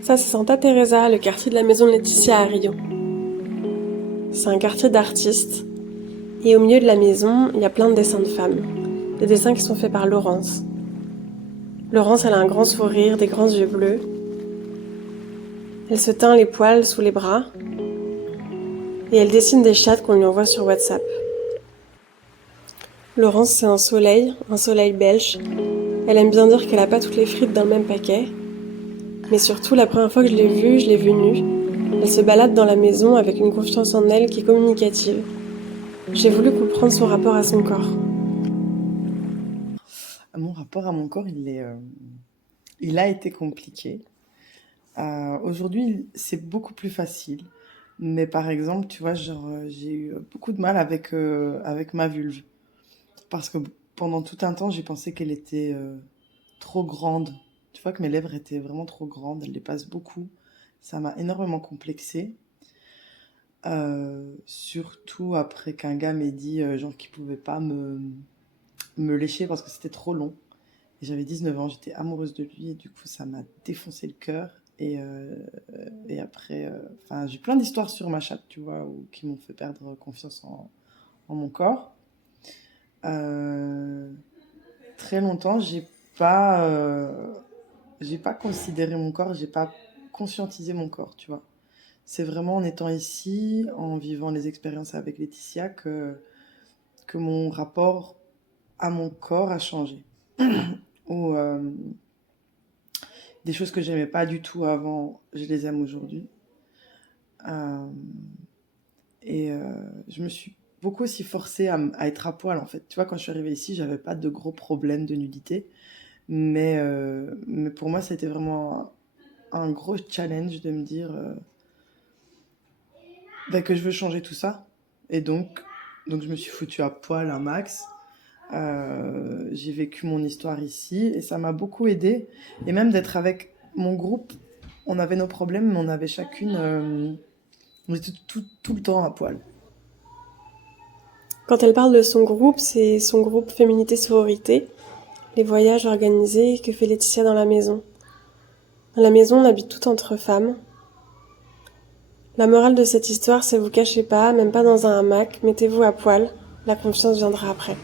Ça, c'est Santa Teresa, le quartier de la maison de Laetitia à Rio. C'est un quartier d'artistes. Et au milieu de la maison, il y a plein de dessins de femmes. Des dessins qui sont faits par Laurence. Laurence, elle a un grand sourire, des grands yeux bleus. Elle se teint les poils sous les bras. Et elle dessine des chattes qu'on lui envoie sur WhatsApp. Laurence, c'est un soleil belge. Elle aime bien dire qu'elle a pas toutes les frites dans le même paquet. Mais surtout, la première fois que je l'ai vue nue. Elle se balade dans la maison avec une confiance en elle qui est communicative. J'ai voulu comprendre son rapport à son corps. Mon rapport à mon corps, il a été compliqué. Aujourd'hui, c'est beaucoup plus facile. Mais par exemple, tu vois, j'ai eu beaucoup de mal avec ma vulve. Parce que pendant tout un temps, j'ai pensé qu'elle était trop grande. Tu vois que mes lèvres étaient vraiment trop grandes, elles dépassent beaucoup. Ça m'a énormément complexée. Surtout après qu'un gars m'ait dit genre qu'il pouvait pas me lécher parce que c'était trop long. Et j'avais 19 ans, j'étais amoureuse de lui et du coup ça m'a défoncé le cœur. Et après, enfin, j'ai plein d'histoires sur ma chatte, tu vois, qui m'ont fait perdre confiance en mon corps. Euh, Très longtemps, j'ai pas considéré mon corps, j'ai pas conscientisé mon corps, tu vois. C'est vraiment en étant ici, en vivant les expériences avec Laetitia, que mon rapport à mon corps a changé. Ou des choses que j'aimais pas du tout avant, je les aime aujourd'hui. Euh, je me suis beaucoup aussi forcée à être à poil, en fait. Tu vois, quand je suis arrivée ici, j'avais pas de gros problèmes de nudité. Mais pour moi, c'était vraiment un gros challenge de me dire bah, que je veux changer tout ça. Et donc je me suis foutue à poil un max. J'ai vécu mon histoire ici et ça m'a beaucoup aidée. Et même d'être avec mon groupe, on avait nos problèmes, mais on avait chacune. On était tout le temps à poil. Quand elle parle de son groupe, c'est son groupe Féminité Sororité, les voyages organisés que fait Laetitia dans la maison. Dans la maison, on habite tout entre femmes. La morale de cette histoire, c'est vous cachez pas, même pas dans un hamac, mettez-vous à poil, la confiance viendra après.